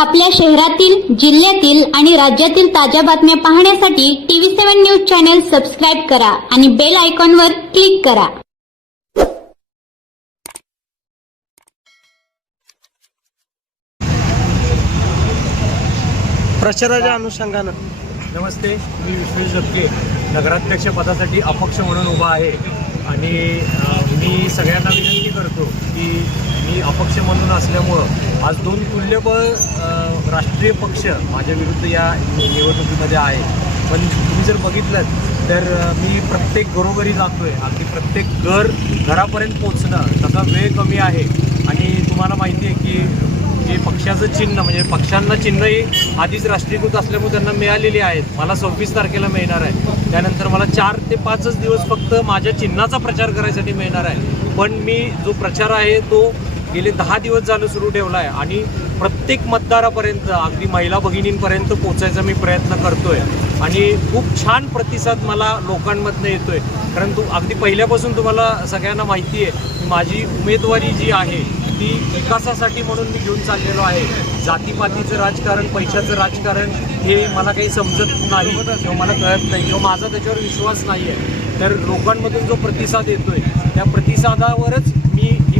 आपल्या शहरातील जिल्ह्यातील आणि राज्यातील ताज्या बातम्या पाहण्यासाठी TV seven news channel subscribe करा आणि बेल आयकॉनवर क्लिक करा प्रचाराच्या अनुषंगानं नमस्ते मी विश्वेश जपके नगराध्यक्ष पदासाठी अपक्ष म्हणून उभा आहे आणि मी सगळ्यांना विनंती करतो की मी अपक्ष म्हणून असल्यामुळं आज दोन तुल्यबळ राष्ट्रीय पक्ष माझ्या विरुद्ध या निवडणुकीमध्ये आहे पण तुम्ही जर बघितलं तर मी प्रत्येक घरोघरी जातो आहे आणि प्रत्येक घर घरापर्यंत पोचणं त्याचा वेळ कमी आहे आणि तुम्हाला माहिती आहे की जे पक्षाचं चिन्ह म्हणजे पक्षांना चिन्हही आधीच राष्ट्रीयकृत असल्यामुळे त्यांना मिळालेली आहेत मला सव्वीस तारखेला मिळणार आहे त्यानंतर मला चार ते पाचच दिवस फक्त माझ्या चिन्हाचा प्रचार करायसाठी मिळणार आहे पण मी जो प्रचार आहे तो गेले दहा दिवस झालं सुरू ठेवलं आहे आणि प्रत्येक मतदारापर्यंत अगदी महिला भगिनींपर्यंत पोचायचा मी प्रयत्न करतोय आणि खूप छान प्रतिसाद मला लोकांमधनं येतोय कारण तू अगदी पहिल्यापासून तुम्हाला सगळ्यांना माहिती आहे की माझी उमेदवारी जी आहे ती विकासासाठी म्हणून मी घेऊन चाललेलो आहे जातीपातीचं राजकारण पैशाचं राजकारण हे मला काही समजत नाही किंवा मला कळत नाही किंवा माझा त्याच्यावर विश्वास नाही आहे तर लोकांमधून जो प्रतिसाद येतोय त्या प्रतिसादावरच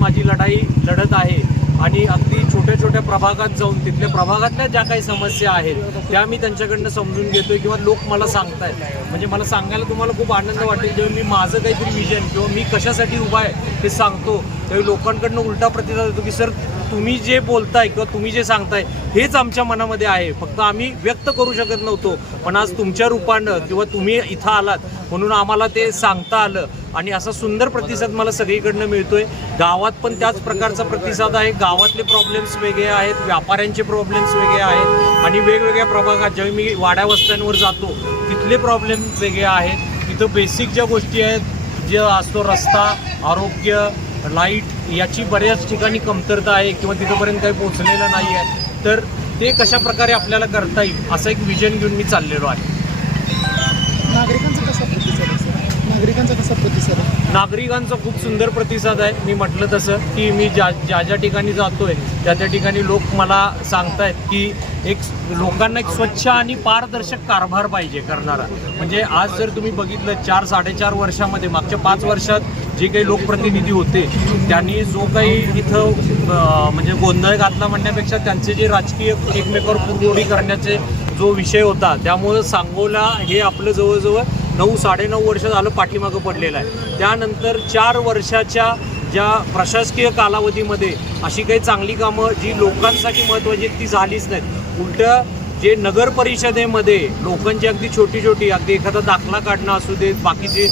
माझी लढाई लढत आहे आणि अगदी छोट्या छोट्या प्रभागात जाऊन तिथल्या प्रभागातल्या ज्या काही समस्या आहेत त्या मी त्यांच्याकडनं समजून घेतोय किंवा लोक मला सांगतायत म्हणजे मला सांगायला तुम्हाला खूप आनंद वाटेल जेव्हा मी माझं काहीतरी विजन किंवा मी कशासाठी उभा आहे हे सांगतो तेव्हा लोकांकडनं उलटा प्रतिसाद देतो की सर तुम्ही जे बोलताय किंवा तुम्ही जे सांगताय हेच आमच्या मनामध्ये आहे फक्त आम्ही व्यक्त करू शकत नव्हतो पण आज तुमच्या रूपानं किंवा तुम्ही इथं आलात म्हणून आम्हाला ते सांगता आलं आणि असा सुंदर प्रतिसाद मला सगळीकडनं मिळतोय गावात पण त्याच प्रकारचा प्रतिसाद आहे गावातले प्रॉब्लेम्स वेगळे आहेत व्यापाऱ्यांचे प्रॉब्लेम्स वेगळे आहेत आणि वेगवेगळ्या प्रभागात जेव्हा मी वाड्या वस्त्यांवर जातो तिथले प्रॉब्लेम वेगळे आहेत तिथं बेसिक ज्या गोष्टी आहेत जे असतो रस्ता आरोग्य लाईट याची बऱ्याच ठिकाणी कमतरता आहे किंवा तिथंपर्यंत काही पोचलेलं नाही आहे तर ते कशा प्रकारे आपल्याला करता येईल असं एक विजन घेऊन मी चाललेलो आहे नागरिकांचं कसं नागरिकांचा कसा प्रतिसाद आहे नागरिकांचा खूप सुंदर प्रतिसाद आहे मी म्हटलं तसं की मी ज्या ज्या ज्या ठिकाणी जातोय त्या त्या ठिकाणी लोक मला सांगतायत की एक लोकांना एक स्वच्छ आणि पारदर्शक कारभार पाहिजे करणारा म्हणजे आज जर तुम्ही बघितलं चार साडेचार वर्षामध्ये मागच्या पाच वर्षात जे काही लोकप्रतिनिधी होते त्यांनी जो काही इथं म्हणजे गोंधळ घातला म्हणण्यापेक्षा त्यांचे जे राजकीय एकमेकावर पुरवडी करण्याचे जो विषय होता त्यामुळं सांगोला हे आपलं जवळजवळ नऊ साडेनऊ वर्ष झालं पाठीमागं पडलेलं आहे त्यानंतर चार वर्षाच्या ज्या प्रशासकीय कालावधीमध्ये अशी काही चांगली कामं जी लोकांसाठी महत्त्वाची ती झालीच नाहीत उलट जे नगर परिषदेमध्ये लोकांची अगदी छोटी छोटी अगदी एखादा दाखला काढणं असू देत बाकीचे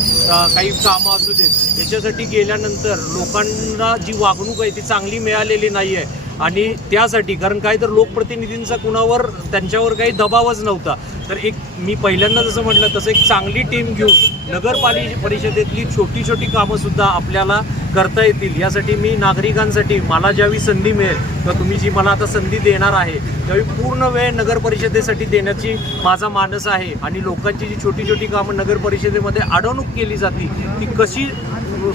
काही कामं असू देत याच्यासाठी गेल्यानंतर लोकांना जी वागणूक आहे ती चांगली मिळालेली नाही आहे आणि त्यासाठी कारण काय तर लोकप्रतिनिधींचा कुणावर त्यांच्यावर काही दबावच नव्हता तर एक मी पहिल्यांदा जसं म्हटलं तसं एक चांगली टीम घेऊन नगरपालिका परिषदेतली छोटी छोटी कामंसुद्धा आपल्याला करता येतील यासाठी मी नागरिकांसाठी मला ज्यावेळी संधी मिळेल किंवा तुम्ही जी मला आता संधी देणार आहे त्यावेळी पूर्ण वेळ नगर परिषदेसाठी देण्याची माझा मानस आहे आणि लोकांची जी छोटी छोटी कामं नगर परिषदेमध्ये अडवणूक केली जाते ती कशी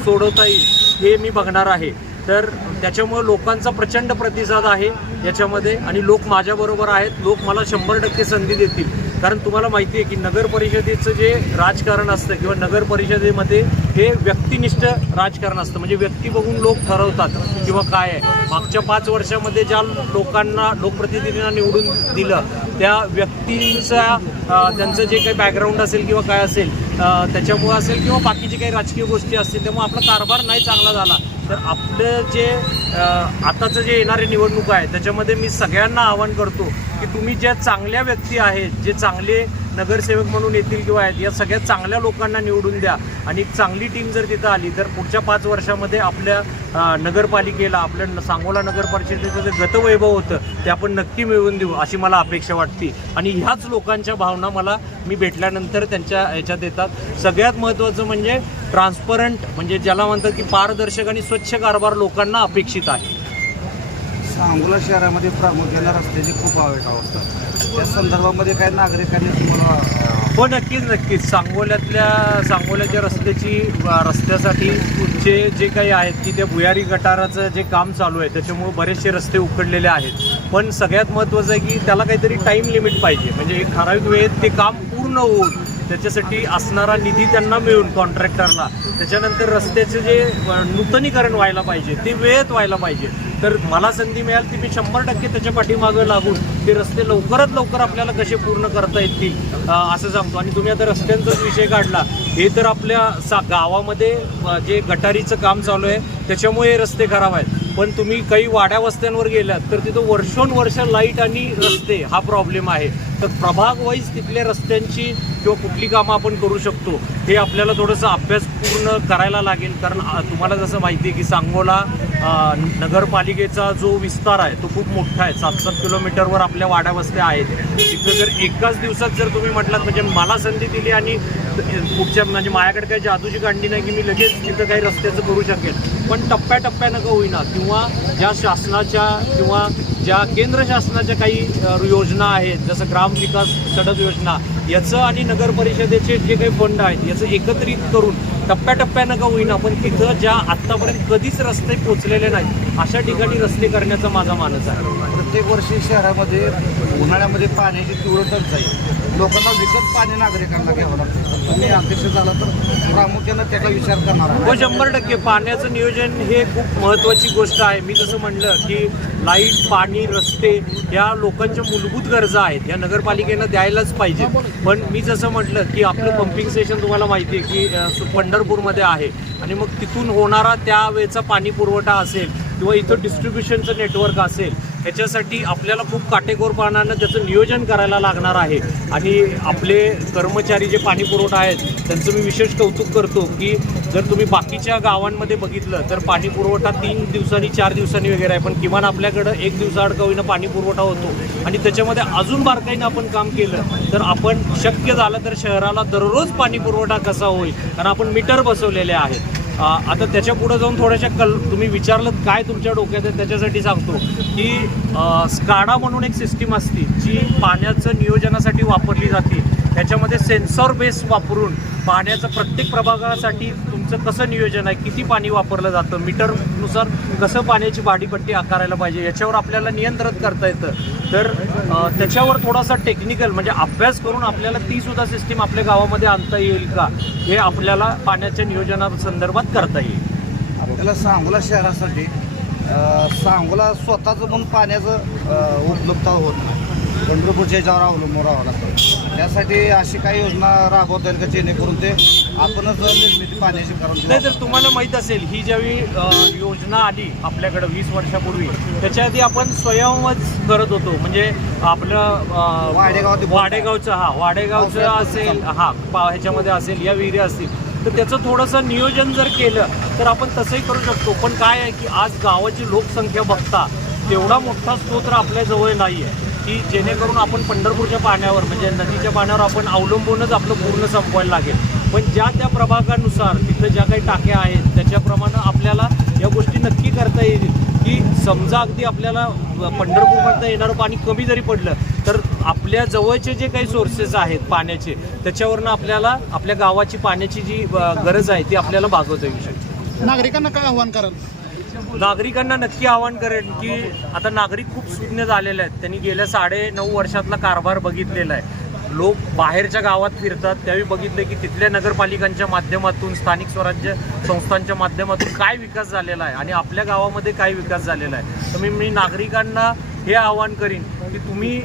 सोडवता येईल हे मी बघणार आहे तर त्याच्यामुळे लोकांचा प्रचंड प्रतिसाद आहे याच्यामध्ये आणि लोक माझ्याबरोबर आहेत लोक मला शंभर टक्के संधी देतील कारण तुम्हाला माहिती आहे की नगर परिषदेचं जे राजकारण असतं किंवा नगर परिषदेमध्ये हे व्यक्तिनिष्ठ राजकारण असतं म्हणजे व्यक्ती बघून लोक ठरवतात किंवा काय आहे मागच्या पाच वर्षामध्ये ज्या लोकांना लोकप्रतिनिधींना निवडून दिलं त्या व्यक्तींचा त्यांचं जे काही बॅकग्राऊंड असेल किंवा काय असेल त्याच्यामुळं असेल किंवा बाकीचे काही राजकीय गोष्टी असतील त्यामुळे आपला कारभार नाही चांगला झाला तर आपलं जे आताचं जे येणारे निवडणूक आहे त्याच्यामध्ये मी सगळ्यांना आवाहन करतो की तुम्ही ज्या चांगल्या व्यक्ती आहेत जे चांगले नगरसेवक म्हणून येतील किंवा आहेत या सगळ्या चांगल्या लोकांना निवडून द्या आणि चांगली टीम जर तिथं आली तर पुढच्या पाच वर्षामध्ये आपल्या नगरपालिकेला आपल्या सांगोला नगर परिषदेचं जे गतवैभव होतं ते आपण नक्की मिळवून देऊ अशी मला अपेक्षा वाटते आणि ह्याच लोकांच्या भावना मला मी भेटल्यानंतर त्यांच्या ह्याच्यात येतात सगळ्यात महत्त्वाचं म्हणजे ट्रान्सपरंट म्हणजे ज्याला म्हणतात की पारदर्शक आणि स्वच्छ कारभार लोकांना अपेक्षित आहे सांगोला शहरामध्ये प्रामुख्यानं रस्त्याची खूप आवड अवस्था त्या संदर्भामध्ये काय नागरिकांनी तुम्हाला हो नक्कीच नक्कीच सांगोल्यातल्या सांगोल्याच्या रस्त्याची रस्त्यासाठी जे जे काही आहेत की त्या भुयारी गटाराचं जे काम चालू आहे त्याच्यामुळे बरेचसे रस्ते उकडलेले आहेत पण सगळ्यात महत्त्वाचं आहे की त्याला काहीतरी टाईम लिमिट पाहिजे म्हणजे एक ठराविक वेळेत ते काम पूर्ण होऊन त्याच्यासाठी असणारा निधी त्यांना मिळून कॉन्ट्रॅक्टरला त्याच्यानंतर रस्त्याचे जे नूतनीकरण व्हायला पाहिजे ते वेळेत व्हायला पाहिजे तर मला संधी मिळाल ती मी शंभर टक्के त्याच्या पाठीमागं लागून ते रस्ते लवकरात लवकर आपल्याला कसे पूर्ण करता येतील असं सांगतो आणि तुम्ही आता रस्त्यांचा विषय काढला हे तर आपल्या सा गावामध्ये जे गटारीचं काम चालू आहे त्याच्यामुळे रस्ते खराब आहेत पण तुम्ही काही वाड्या वस्त्यांवर गेलात तर तिथं वर्षोनवर्ष लाईट आणि रस्ते हा प्रॉब्लेम आहे तर प्रभाग वाईज तिथल्या रस्त्यांची किंवा कुठली कामं आपण करू शकतो हे आपल्याला थोडंसं अभ्यास पूर्ण करायला लागेल कारण तुम्हाला जसं माहिती आहे की सांगोला नगरपालिकेचा जो विस्तार आहे तो खूप मोठा आहे सात सात किलोमीटरवर आपल्या वाड्या वस्त्या आहेत तिथं जर एकाच दिवसात जर तुम्ही म्हटलात म्हणजे मला संधी दिली आणि खूपच्या म्हणजे माझ्याकडे काही जादूची कांडी नाही की मी लगेच तिथं काही रस्त्याचं करू शकेल पण टप्प्याटप्प्यानं का होईना किंवा ज्या शासनाच्या किंवा ज्या केंद्र शासनाच्या काही योजना आहेत जसं ग्राम विकास सडक योजना याचं आणि नगर परिषदेचे जे काही फंड आहेत याचं एकत्रित करून टप्प्याटप्प्यानं का होईना पण तिथं ज्या आत्तापर्यंत कधीच रस्ते पोचलेले नाहीत अशा ठिकाणी रस्ते करण्याचा माझा मानस आहे प्रत्येक वर्षी शहरामध्ये उन्हाळ्यामध्ये पाण्याची तीव्र टंचाई लोकांना विकत पाणी नागरिकांना घ्यावं लागतं आणि अध्यक्ष झाला तर प्रामुख्यानं त्याचा विचार करणार आहे हो, शंभर टक्के पाण्याचं नियोजन हे खूप महत्वाची गोष्ट आहे मी जसं म्हणलं की लाईट पाणी रस्ते या लोकांच्या मूलभूत गरजा आहेत या नगरपालिकेनं द्यायलाच पाहिजे पण मी जसं म्हटलं की आपलं पंपिंग स्टेशन तुम्हाला माहिती आहे की पंढरपूरमध्ये आहे आणि मग तिथून होणारा त्यावेळेचा पाणी पुरवठा असेल किंवा इथं डिस्ट्रीब्युशनचं नेटवर्क असेल ह्याच्यासाठी आपल्याला खूप काटेकोरपणानं त्याचं नियोजन करायला लागणार आहे आणि आपले कर्मचारी जे पाणी पुरवठा आहेत त्यांचं मी विशेष कौतुक करतो की जर तुम्ही बाकीच्या गावांमध्ये बघितलं तर पाणी पुरवठा तीन दिवसांनी चार दिवसांनी वगैरे आहे पण किमान आपल्याकडं एक दिवसाआड कवीनं पाणी पुरवठा होतो आणि त्याच्यामध्ये अजून बारकाईनं आपण काम केलं तर आपण शक्य झालं तर शहराला दररोज पाणी पुरवठा कसा होईल कारण आपण मीटर बसवलेले आहेत आता त्याच्या पुढे जाऊन थोड्याशा कल तुम्ही विचारलं काय तुमच्या डोक्यात आहे त्याच्यासाठी सांगतो की स्काडा म्हणून एक सिस्टीम असते जी पाण्याचं नियोजनासाठी वापरली जाते त्याच्यामध्ये सेन्सॉर बेस वापरून पाण्याचं प्रत्येक प्रभागासाठी तुमचं कसं नियोजन आहे किती पाणी वापरलं जातं मीटरनुसार कसं पाण्याची भाडीपट्टी आकारायला पाहिजे याच्यावर आपल्याला नियंत्रण करता येतं तर त्याच्यावर थोडासा टेक्निकल म्हणजे अभ्यास करून आपल्याला ती सुद्धा सिस्टीम आपल्या गावामध्ये आणता येईल का हे आपल्याला पाण्याच्या नियोजना संदर्भात करता येईल आपल्याला सांगोला शहरासाठी सांगोला स्वतःचं म्हणून पाण्याचं उपलब्ध होत नाही पंढरपूरच्या याच्यावर अवलंबून राहावं लागतं त्यासाठी अशी काही योजना राबवता येईल का जेणेकरून ते आपणच निर्मिती पाण्याची नाही जर तुम्हाला माहित असेल ही ज्यावेळी योजना आली आपल्याकडे वीस वर्षापूर्वी त्याच्या आधी आपण स्वयंच करत होतो म्हणजे आपलं वाडेगाव वाडेगावचं हा वाडेगावचं असेल हा ह्याच्यामध्ये असेल या विहिरी असतील तर त्याचं थोडंसं नियोजन जर केलं तर आपण तसंही करू शकतो पण काय आहे की आज गावाची लोकसंख्या बघता तेवढा मोठा स्तोत्र आपल्याजवळ नाही आहे की जेणेकरून आपण पंढरपूरच्या पाण्यावर म्हणजे नदीच्या पाण्यावर आपण अवलंबूनच आपलं पूर्ण संपवायला लागेल पण ज्या त्या प्रभागानुसार तिथं ज्या काही टाक्या आहेत त्याच्याप्रमाणे आपल्याला या गोष्टी नक्की करता येईल की समजा अगदी आपल्याला पंढरपूरमध्ये येणारं पाणी कमी जरी पडलं तर आपल्या जवळचे जे काही सोर्सेस आहेत पाण्याचे त्याच्यावरनं आपल्याला आपल्या गावाची पाण्याची जी गरज आहे ती आपल्याला भागवता येऊ शकते नागरिकांना काय आव्हान कराल नागरिकांना नक्की आवाहन करेन की आता नागरिक खूप सुज्ञ झालेले आहेत त्यांनी गेल्या साडे नऊ वर्षातला कारभार बघितलेला आहे लोक बाहेरच्या गावात फिरतात त्यावेळी बघितलं की तिथल्या नगरपालिकांच्या माध्यमातून स्थानिक स्वराज्य संस्थांच्या माध्यमातून काय विकास झालेला आहे आणि आपल्या गावामध्ये काय विकास झालेला आहे तर मी मी नागरिकांना हे आवाहन करीन की तुम्ही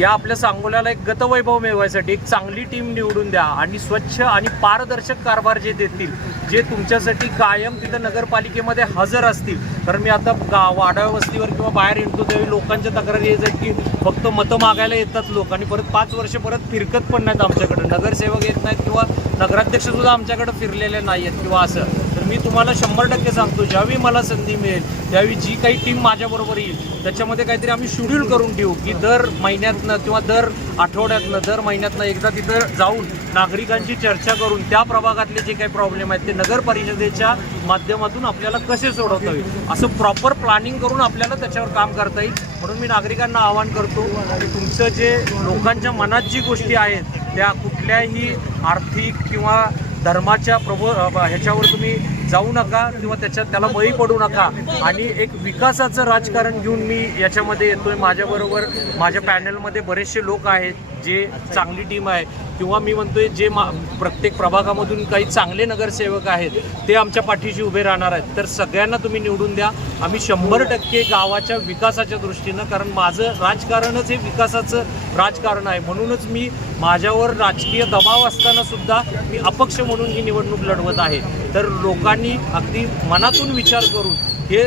या आपल्या सांगोल्याला एक गतवैभव मिळवायसाठी एक चांगली टीम निवडून द्या आणि स्वच्छ आणि पारदर्शक कारभार जे देतील जे तुमच्यासाठी कायम तिथं नगरपालिकेमध्ये हजर असतील कारण मी आता गा वाडाव्या वस्तीवर किंवा बाहेर येतो त्यावेळी लोकांच्या तक्रारी येत आहेत की फक्त मतं मागायला येतात लोक आणि परत पाच वर्ष परत फिरकत पण नाहीत आमच्याकडं नगरसेवक येत नाहीत किंवा नगराध्यक्षसुद्धा आमच्याकडं फिरलेले नाही आहेत किंवा असं मी तुम्हाला शंभर टक्के सांगतो ज्यावेळी मला संधी मिळेल त्यावेळी जी काही टीम माझ्याबरोबर येईल त्याच्यामध्ये काहीतरी आम्ही शेड्यूल करून ठेवू की दर महिन्यातनं किंवा दर आठवड्यातनं दर महिन्यातनं एकदा तिथं जाऊन नागरिकांची चर्चा करून त्या प्रभागातले जे काही प्रॉब्लेम आहेत ते नगर परिषदेच्या माध्यमातून आपल्याला कसे सोडवता येईल असं प्रॉपर प्लॅनिंग करून आपल्याला त्याच्यावर काम करता येईल म्हणून मी नागरिकांना आवाहन करतो की तुमचं जे लोकांच्या मनात जी गोष्टी आहेत त्या कुठल्याही आर्थिक किंवा धर्माच्या प्रभो ह्याच्यावर तुम्ही जाऊ नका किंवा त्याच्यात त्याला बळी पडू नका आणि एक विकासाचं राजकारण घेऊन मी याच्यामध्ये येतोय माझ्याबरोबर माझ्या पॅनलमध्ये बरेचसे लोक आहेत जे चांगली टीम आहे किंवा मी म्हणतोय जे मा प्रत्येक प्रभागामधून काही चांगले नगरसेवक आहेत ते आमच्या पाठीशी उभे राहणार आहेत तर सगळ्यांना तुम्ही निवडून द्या आम्ही शंभर टक्के गावाच्या विकासाच्या दृष्टीनं कारण माझं राजकारणच हे विकासाचं राजकारण आहे म्हणूनच मी माझ्यावर राजकीय दबाव असताना सुद्धा मी अपक्ष म्हणून ही निवडणूक लढवत आहे तर लोकांनी अगदी मनातून विचार करून हे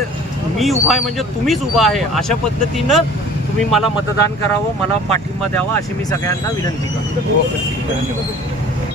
मी उभा आहे म्हणजे तुम्हीच उभा आहे अशा पद्धतीनं तुम्ही मला मतदान करावं मला पाठिंबा द्यावा अशी मी सगळ्यांना विनंती करतो धन्यवाद